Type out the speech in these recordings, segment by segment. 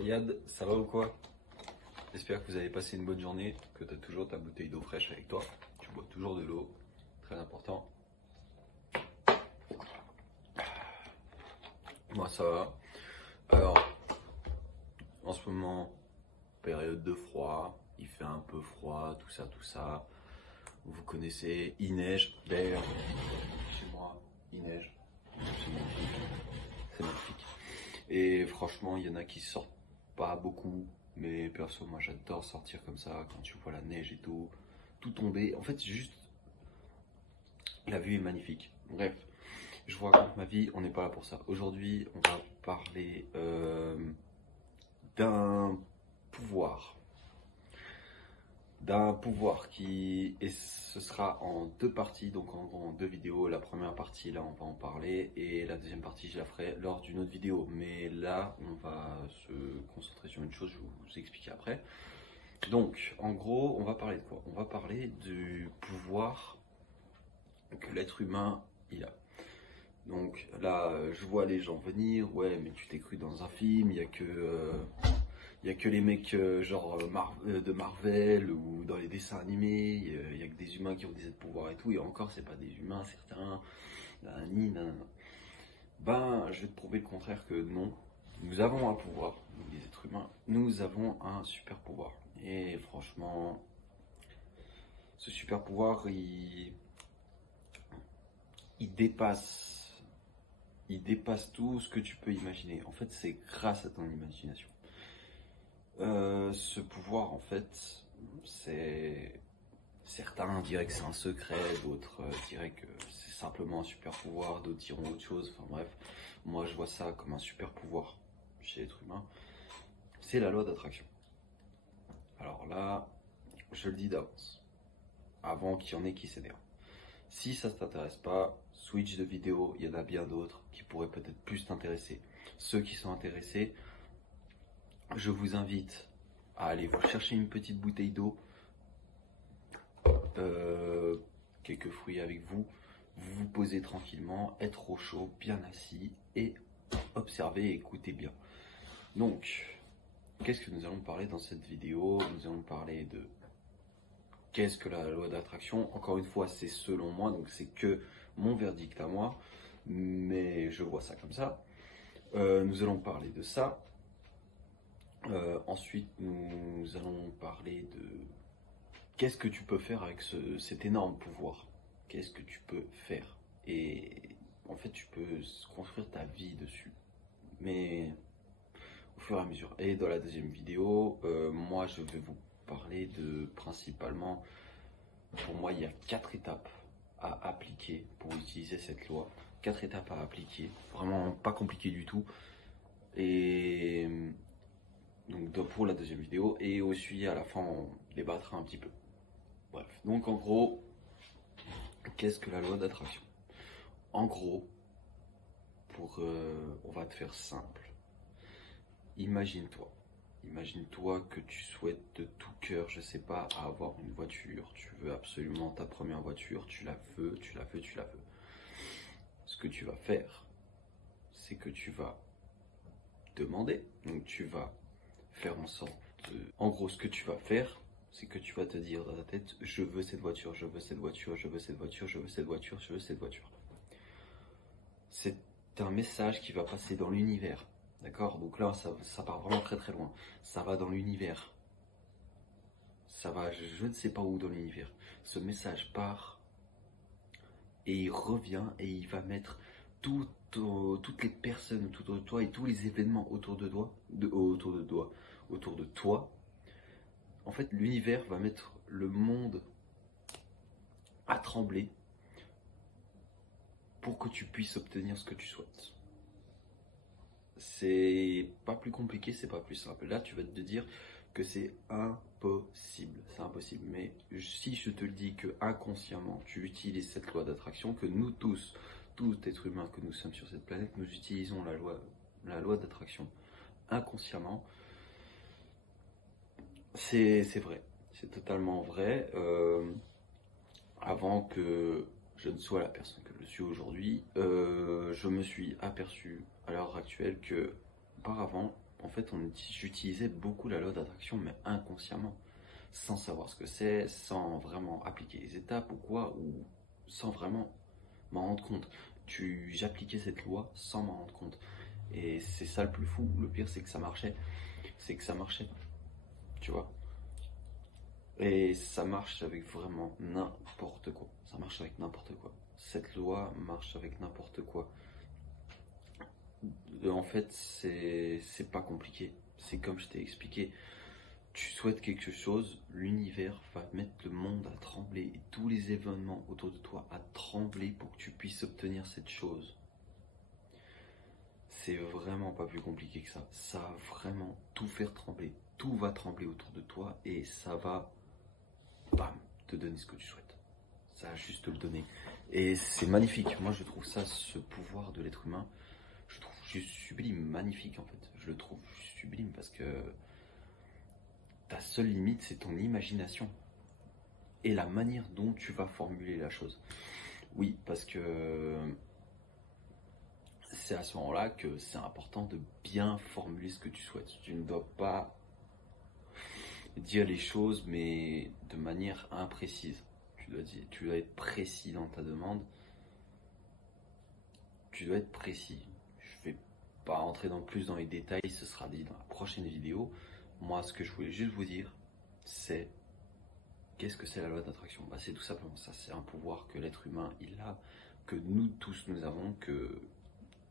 Fayad, ça va ou quoi? J'espère que vous avez passé une bonne journée, que tu as toujours ta bouteille d'eau fraîche avec toi. Tu bois toujours de l'eau, très important. Moi ça va. Alors, en ce moment, période de froid, il fait un peu froid, tout ça. Vous connaissez, il neige. D'ailleurs, chez moi, il neige. C'est magnifique. Et franchement, il y en a qui sortent pas beaucoup. Mais perso, moi j'adore sortir comme ça, quand tu vois la neige et tout tomber. En fait, juste, la vue est magnifique. Bref, je vous raconte ma vie, on n'est pas là pour ça. Aujourd'hui, on va parler d'un pouvoir. Et ce sera en deux parties, donc en gros en deux vidéos. La première partie, là, on va en parler, et la deuxième partie, je la ferai lors d'une autre vidéo. Mais là, on va se concentrer sur une chose, je vais vous expliquer après. Donc, en gros, on va parler de quoi? On va parler du pouvoir que l'être humain, il a. Donc là, je vois les gens venir, ouais, mais tu t'es cru dans un film, il y a que les mecs de Marvel ou dans les dessins animés, il y a que des humains qui ont des pouvoirs et tout, et encore, c'est pas des humains, certains, nanana. Ben, je vais te prouver le contraire que non. Nous avons un pouvoir, nous les êtres humains, nous avons un super pouvoir. Et franchement, ce super pouvoir, il dépasse tout ce que tu peux imaginer. En fait, c'est grâce à ton imagination. Ce pouvoir, en fait, certains diraient que c'est un secret, d'autres diraient que c'est simplement un super pouvoir, d'autres diront autre chose. Enfin bref, moi je vois ça comme un super pouvoir chez l'être humain. C'est la loi d'attraction. Alors là, je le dis d'avance, avant qu'il y en ait qui s'énervent. Si ça ne t'intéresse pas, switch de vidéo, il y en a bien d'autres qui pourraient peut-être plus t'intéresser. Ceux qui sont intéressés, je vous invite à aller vous chercher une petite bouteille d'eau, quelques fruits avec vous, vous vous posez tranquillement, être au chaud, bien assis et observer et écouter bien. Donc, qu'est-ce que nous allons parler dans cette vidéo? Nous allons parler de qu'est-ce que la loi d'attraction. Encore une fois, c'est selon moi, donc c'est que mon verdict à moi, mais je vois ça comme ça. Nous allons parler de ça. Ensuite, nous allons parler de qu'est-ce que tu peux faire avec cet énorme pouvoir. Qu'est-ce que tu peux faire? Et en fait, tu peux construire ta vie dessus. Mais au fur et à mesure. Et dans la deuxième vidéo, moi, je vais vous parler de principalement, pour moi, il y a 4 étapes à appliquer pour utiliser cette loi. 4 étapes à appliquer, vraiment pas compliqué du tout. Et donc pour la deuxième vidéo, et aussi à la fin on débattra un petit peu. Bref, donc en gros, qu'est-ce que la loi d'attraction? En gros, on va te faire simple. Imagine-toi que tu souhaites de tout cœur, je sais pas, à avoir une voiture. Tu veux absolument ta première voiture, tu la veux. Ce que tu vas faire, c'est que tu vas demander. Donc tu vas faire en sorte de... En gros, ce que tu vas faire, c'est que tu vas te dire dans ta tête, je veux cette voiture, je veux cette voiture, je veux cette voiture, je veux cette voiture, je veux cette voiture. C'est un message qui va passer dans l'univers. D'accord? Donc là, ça part vraiment très très loin. Ça va dans l'univers. Ça va, je ne sais pas où dans l'univers. Ce message part et il revient et il va mettre toutes les personnes autour de toi et tous les événements autour de toi. En fait, l'univers va mettre le monde à trembler pour que tu puisses obtenir ce que tu souhaites. C'est pas plus compliqué, c'est pas plus simple. Là, tu vas te dire que c'est impossible. C'est impossible. Mais si je te le dis que inconsciemment, tu utilises cette loi d'attraction, que nous tous, tout être humain que nous sommes sur cette planète, nous utilisons la loi d'attraction inconsciemment, c'est vrai. C'est totalement vrai. Avant que je ne sois la personne que je suis aujourd'hui, je me suis aperçu à l'heure actuelle que auparavant, en fait, j'utilisais beaucoup la loi d'attraction, mais inconsciemment, sans savoir ce que c'est, sans vraiment appliquer les étapes ou quoi, ou sans vraiment m'en rendre compte. J'appliquais cette loi sans m'en rendre compte. Et c'est ça le plus fou. Le pire, c'est que ça marchait. C'est que ça marchait. Tu vois. Et ça marche avec vraiment n'importe quoi. Ça marche avec n'importe quoi. Cette loi marche avec n'importe quoi. En fait, c'est pas compliqué. C'est comme je t'ai expliqué. Tu souhaites quelque chose, l'univers va mettre le monde à trembler et tous les événements autour de toi à trembler pour que tu puisses obtenir cette chose. C'est vraiment pas plus compliqué que ça. Ça va vraiment tout faire trembler. Tout va trembler autour de toi et ça va, bam, te donner ce que tu souhaites. Ça va juste te le donner. Et c'est magnifique. Moi, je trouve ça, ce pouvoir de l'être humain, je trouve juste sublime, magnifique en fait. Je le trouve sublime parce que ta seule limite, c'est ton imagination et la manière dont tu vas formuler la chose. Oui, parce que c'est à ce moment-là que c'est important de bien formuler ce que tu souhaites. Tu ne dois pas dire les choses, mais de manière imprécise. Tu dois être précis dans ta demande. Tu dois être précis. Je ne vais pas rentrer plus dans les détails, ce sera dit dans la prochaine vidéo. Moi, ce que je voulais juste vous dire, c'est qu'est-ce que c'est la loi d'attraction? C'est tout simplement ça, c'est un pouvoir que l'être humain il a, que nous tous nous avons, que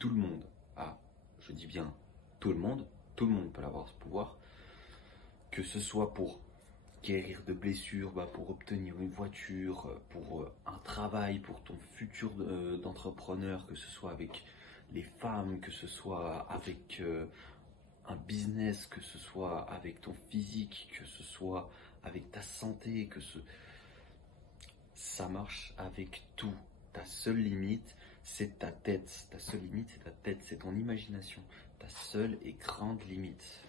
tout le monde a. Je dis bien tout le monde peut l'avoir ce pouvoir, que ce soit pour guérir de blessures, pour obtenir une voiture, pour un travail, pour ton futur d'entrepreneur, que ce soit avec les femmes, que ce soit avec un business, que ce soit avec ton physique, que ce soit avec ta santé, ça marche avec tout. Ta seule limite, c'est ta tête. Ta seule limite, c'est ta tête, c'est ton imagination. Ta seule et grande limite.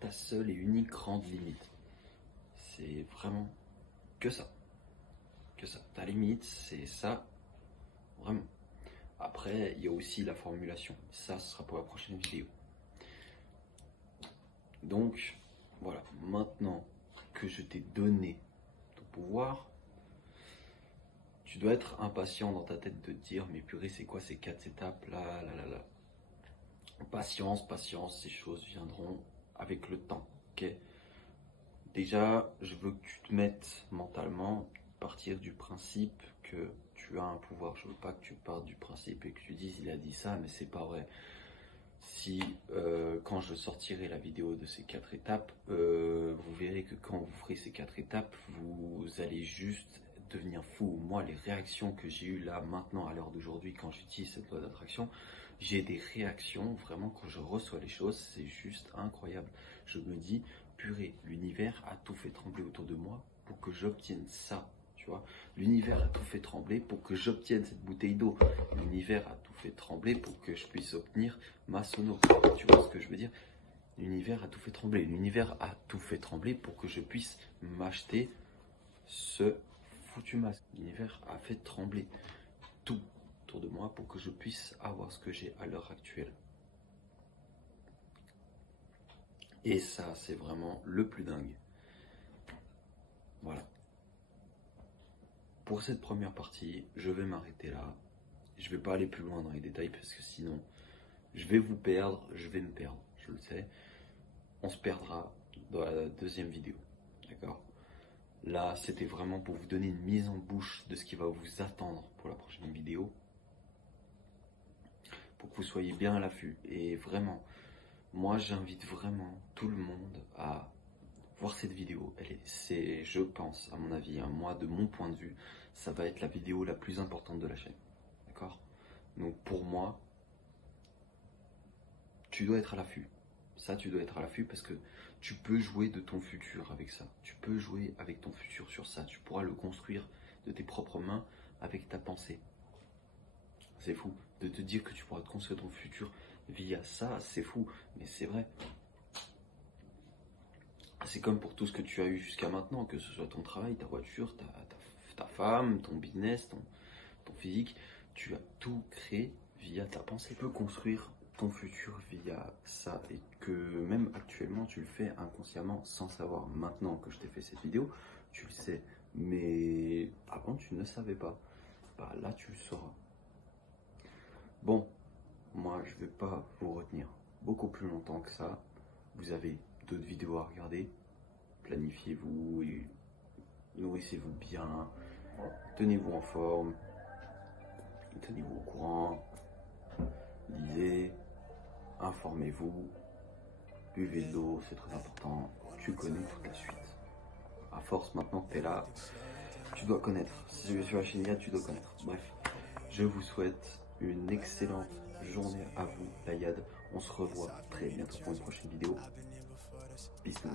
Ta seule et unique grande limite. C'est vraiment que ça. Que ça. Ta limite, c'est ça. Vraiment. Après, il y a aussi la formulation. Ça, ce sera pour la prochaine vidéo. Donc, voilà. Maintenant que je t'ai donné ton pouvoir, tu dois être impatient dans ta tête de te dire, mais purée, c'est quoi ces 4 étapes là. Patience, patience, ces choses viendront avec le temps, ok? Déjà, je veux que tu te mettes mentalement, partir du principe que tu as un pouvoir. Je veux pas que tu partes du principe et que tu dises, il a dit ça, mais c'est pas vrai. Si, quand je sortirai la vidéo de ces 4 étapes, vous verrez que quand vous ferez ces 4 étapes, vous allez juste devenir fou. Moi, les réactions que j'ai eues là, maintenant, à l'heure d'aujourd'hui, quand j'utilise cette loi d'attraction, j'ai des réactions, vraiment, quand je reçois les choses, c'est juste incroyable. Je me dis, purée, l'univers a tout fait trembler autour de moi pour que j'obtienne ça. Tu vois, l'univers a tout fait trembler pour que j'obtienne cette bouteille d'eau. L'univers a tout fait trembler pour que je puisse obtenir ma sono. Tu vois ce que je veux dire? L'univers a tout fait trembler. L'univers a tout fait trembler pour que je puisse m'acheter ce foutu masque. L'univers a fait trembler tout autour de moi pour que je puisse avoir ce que j'ai à l'heure actuelle. Et ça, c'est vraiment le plus dingue. Voilà. Pour cette première partie, je vais m'arrêter là. Je ne vais pas aller plus loin dans les détails parce que sinon, je vais vous perdre, je vais me perdre, je le sais. On se perdra dans la deuxième vidéo, d'accord? Là, c'était vraiment pour vous donner une mise en bouche de ce qui va vous attendre pour la prochaine vidéo. Pour que vous soyez bien à l'affût. Et vraiment, moi, j'invite vraiment tout le monde à voir cette vidéo. C'est, je pense, à mon avis, moi, de mon point de vue, ça va être la vidéo la plus importante de la chaîne, d'accord? Donc, pour moi, tu dois être à l'affût. Ça, tu dois être à l'affût parce que tu peux jouer de ton futur avec ça. Tu peux jouer avec ton futur sur ça. Tu pourras le construire de tes propres mains avec ta pensée. C'est fou de te dire que tu pourras te construire ton futur via ça. C'est fou, mais c'est vrai. C'est comme pour tout ce que tu as eu jusqu'à maintenant, que ce soit ton travail, ta voiture, ta femme, ton business, ton physique. Tu as tout créé via ta pensée. Tu peux construire ton futur via ça et que même actuellement tu le fais inconsciemment sans savoir. Maintenant que je t'ai fait cette vidéo, tu le sais, mais avant tu ne savais pas. Bah là tu le sauras. Bon, moi je vais pas vous retenir beaucoup plus longtemps que ça. Vous avez d'autres vidéos à regarder. Planifiez-vous et nourrissez-vous bien. Tenez-vous en forme. Tenez-vous au courant. Lisez. Informez-vous. Buvez de l'eau, c'est très important. Tu connais toute la suite. À force, maintenant que tu es là, tu dois connaître. Si tu es sur la chaîne Yad, tu dois connaître. Bref, je vous souhaite une excellente journée à vous, la Yad. On se revoit très bientôt pour une prochaine vidéo. Bisous.